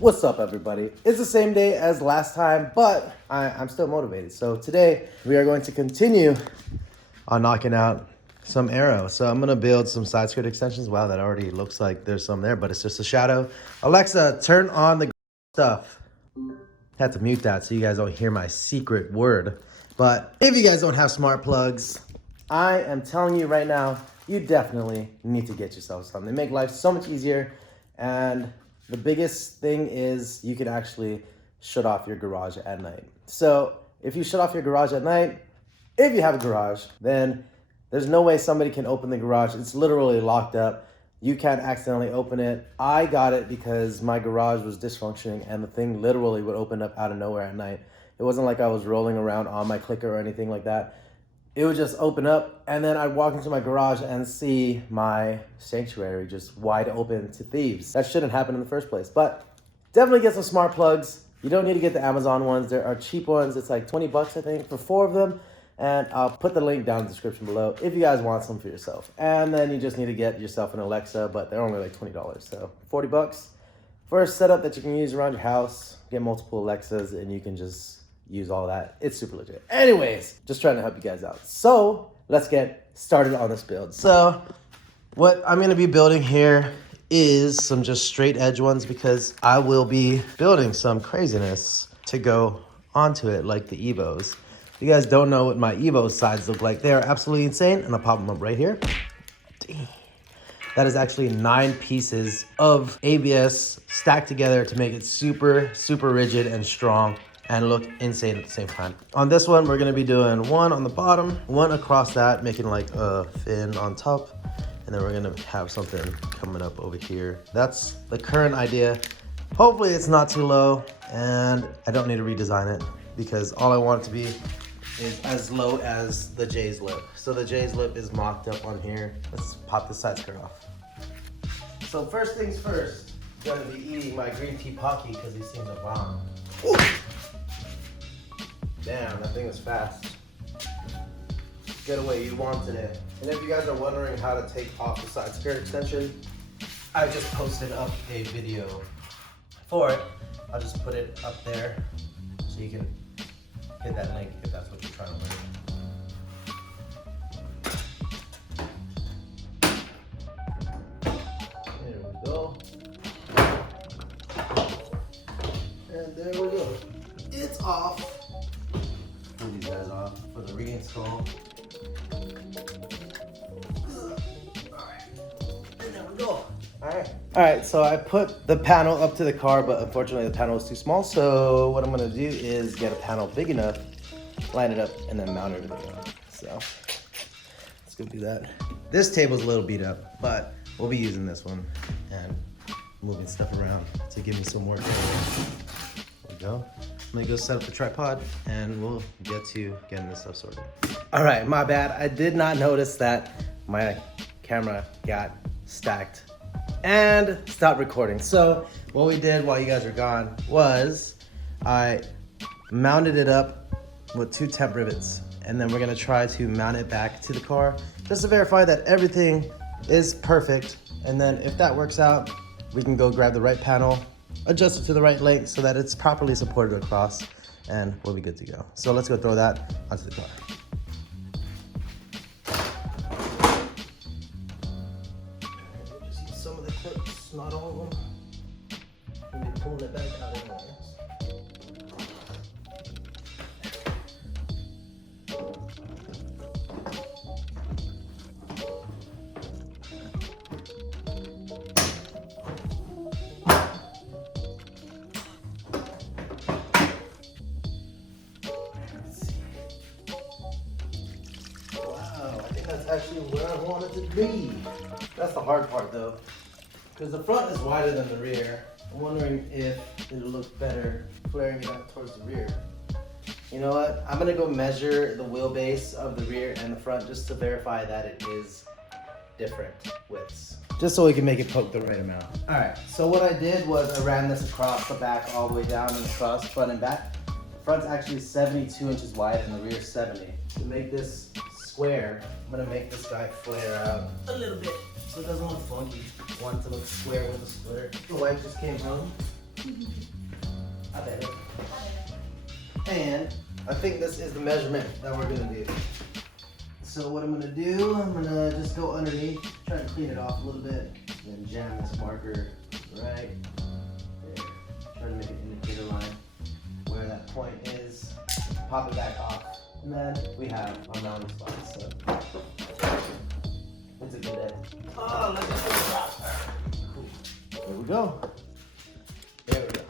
What's up, everybody? It's the same day as last time, but I'm still motivated. So today we are going to continue on knocking out some Aero. So I'm gonna build some side skirt extensions. Wow, that already looks like there's some there, but it's just a shadow. Alexa, turn on the stuff. Had to mute that so you guys don't hear my secret word. But if you guys don't have smart plugs, I am telling you right now, you definitely need to get yourself some. They make life so much easier, and the biggest thing is you can actually shut off your garage at night. So if you shut off your garage at night, if you have a garage, then there's no way somebody can open the garage. It's literally locked up. You can't accidentally open it. I got it because my garage was dysfunctioning and the thing literally would open up out of nowhere at night. It wasn't like I was rolling around on my clicker or anything like that. It would just open up, and then I'd walk into my garage and see my sanctuary just wide open to thieves. That shouldn't happen in the first place, but definitely get some smart plugs. You don't need to get the Amazon ones. There are cheap ones. It's like 20 bucks, I think, for 4 of them. And I'll put the link down in the description below if you guys want some for yourself. And then you just need to get yourself an Alexa, but they're only like $20. So 40 bucks for a setup that you can use around your house. Get multiple Alexas and you can just use all that. It's super legit. Anyways, just trying to help you guys out. So let's get started on this build. So what I'm gonna be building here is some just straight edge ones because I will be building some craziness to go onto it like the Evos. If you guys don't know what my Evo sides look like, they are absolutely insane, and I'll pop them up right here. Dang. That is actually 9 pieces of ABS stacked together to make it super, super rigid and strong and look insane at the same time. On this one, we're gonna be doing one on the bottom, one across that, making like a fin on top, and then we're gonna have something coming up over here. That's the current idea. Hopefully it's not too low, and I don't need to redesign it because all I want it to be is as low as the J's lip. So the J's lip is mocked up on here. Let's pop the side skirt off. So first things first, I'm gonna be eating my green tea Pocky because he seems a bomb. Ooh. Damn, that thing is fast. Get away, you wanted it. And if you guys are wondering how to take off the side skirt extension, I just posted up a video for it. I'll just put it up there so you can hit that link if that's what you're trying to learn. There we go. And there we go. It's off. Pull these guys off for the reinstall. Alright. And there we go. Alright, so I put the panel up to the car, but unfortunately the panel was too small. So what I'm gonna do is get a panel big enough, line it up, and then mount everything on. So let's go do that. This table's a little beat up, but we'll be using this one and moving stuff around to give me some more area. There we go. I'm gonna go set up the tripod and we'll get to getting this stuff sorted. All right, my bad. I did not notice that my camera got stacked and stopped recording. So what we did while you guys were gone was I mounted it up with 2 temp rivets, and then we're gonna try to mount it back to the car just to verify that everything is perfect. And then if that works out, we can go grab the right panel, adjust it to the right length so that it's properly supported across, and we'll be good to go. So let's go throw that onto the car. Just use some of the clips, not all of them. We'll be pulling it back out anyways. That's actually where I want it to be. That's the hard part though, because the front is wider than the rear. I'm wondering if it'll look better flaring it out towards the rear. You know what? I'm gonna go measure the wheelbase of the rear and the front just to verify that it is different widths, just so we can make it poke the right amount. All right, so what I did was I ran this across the back all the way down and across front and back. The front's actually 72 inches wide and the rear 70. To make this square, I'm gonna make this guy flare out a little bit so it doesn't look funky. I want it to look square with a splitter. The wife just came home Hi, baby. And I think this is the measurement that we're gonna do. So what I'm gonna do, I'm gonna just go underneath, try to clean it off a little bit, then jam this marker right there. Try to make an indicator line where that point is. Pop it back off, and then we have our mounting spot. So it's a good day. Oh, look at this. Cool. There we go. There we go.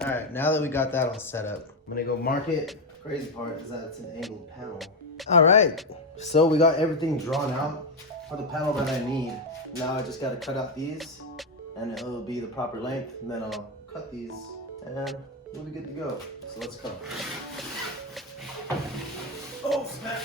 All right, now that we got that all set up, I'm gonna go mark it. Crazy part is that it's an angled panel. All right, so we got everything drawn out for the panel that I need. Now I just gotta cut out these, and it'll be the proper length, and then I'll cut these, and we'll be good to go. So let's go. Oh, snap.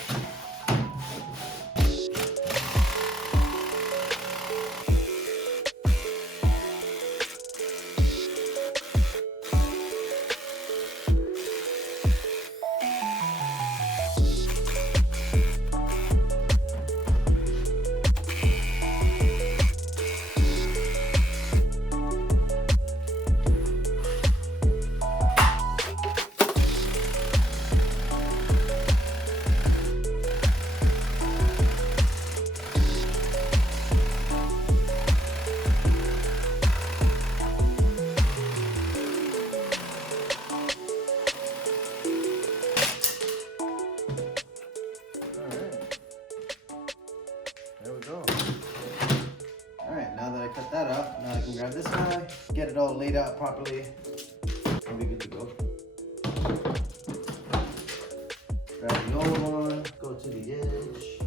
That up. Now I can grab this guy, get it all laid out properly, and we're good to go. Grab the old one, go to the edge.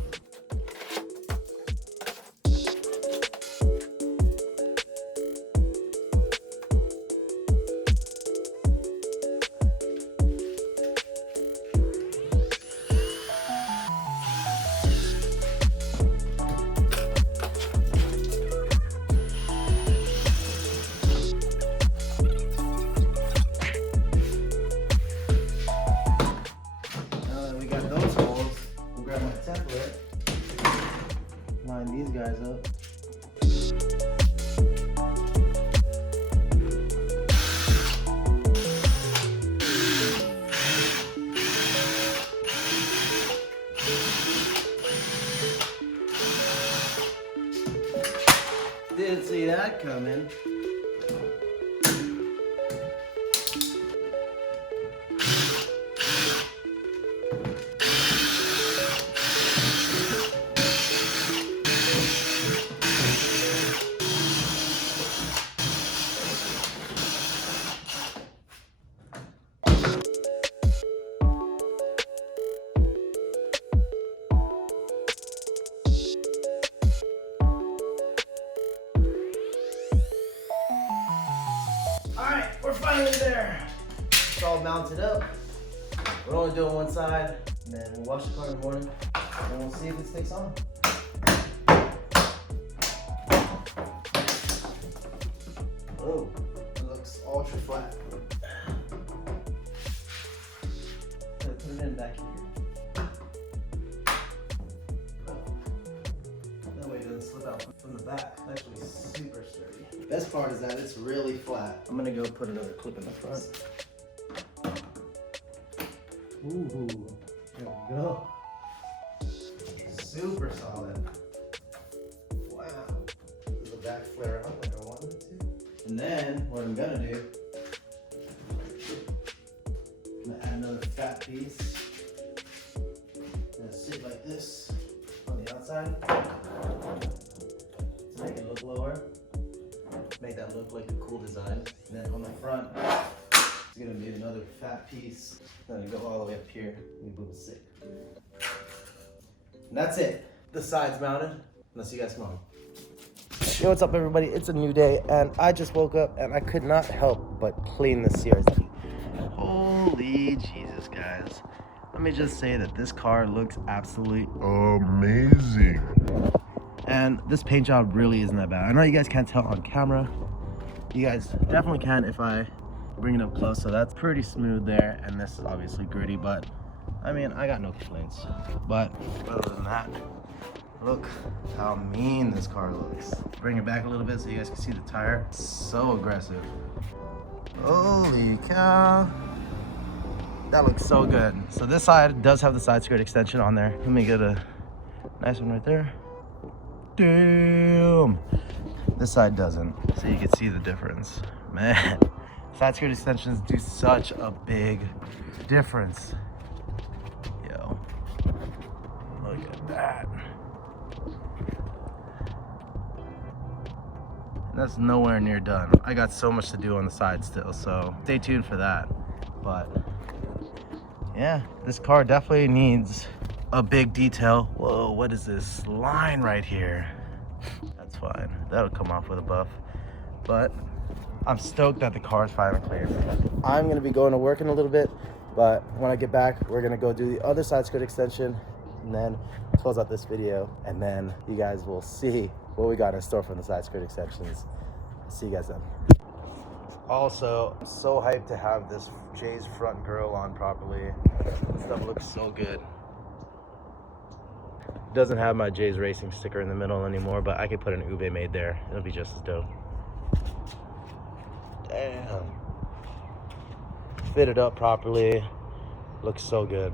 Line these guys up. Didn't see that coming. Alright, we're finally there. It's all mounted up. We're only doing one side, and then we'll wash the car in the morning, and we'll see if it sticks on. Oh, it looks ultra flat. Put it in back here. That way it doesn't slip out from the back. It's actually super sturdy. Best part is that it's really flat. I'm gonna go put another clip in the front. Ooh, there we go. Super solid. Wow. Does the back flare out like I wanted it to? And then what I'm gonna do, I'm gonna add another fat piece. I'm gonna sit like this on the outside to make it look lower. Make that look like a cool design. And then on the front, it's gonna be another fat piece. Then I go all the way up here. We boom sick. And that's it. The side's mounted. I'll see you guys tomorrow. Yo, what's up, everybody? It's a new day, and I just woke up and I could not help but clean the CR-Z. Holy Jesus, guys! Let me just say that this car looks absolutely amazing. And this paint job really isn't that bad. I know you guys can't tell on camera. You guys definitely can if I bring it up close. So that's pretty smooth there. And this is obviously gritty, but I mean, I got no complaints. But other than that, look how mean this car looks. Bring it back a little bit so you guys can see the tire. So aggressive. Holy cow. That looks so good. So this side does have the side skirt extension on there. Let me get a nice one right there. Damn. This side doesn't. So you can see the difference. Man, side skirt extensions do such a big difference. Yo, look at that. That's nowhere near done. I got so much to do on the side still, so stay tuned for that. But yeah, this car definitely needs a big detail. Whoa, what is this line right here? That's fine, that'll come off with a buff. But I'm stoked that the car is finally clear. I'm gonna be going to work in a little bit, but when I get back, we're gonna go do the other side skirt extension and then close out this video, and then you guys will see what we got in store from the side skirt extensions. See you guys then. Also, I'm so hyped to have this Jay's front grille on properly. This stuff looks so good. Doesn't have my Jay's Racing sticker in the middle anymore, but I could put an Ubeymade there. It'll be just as dope. Damn. Fitted up properly. Looks so good.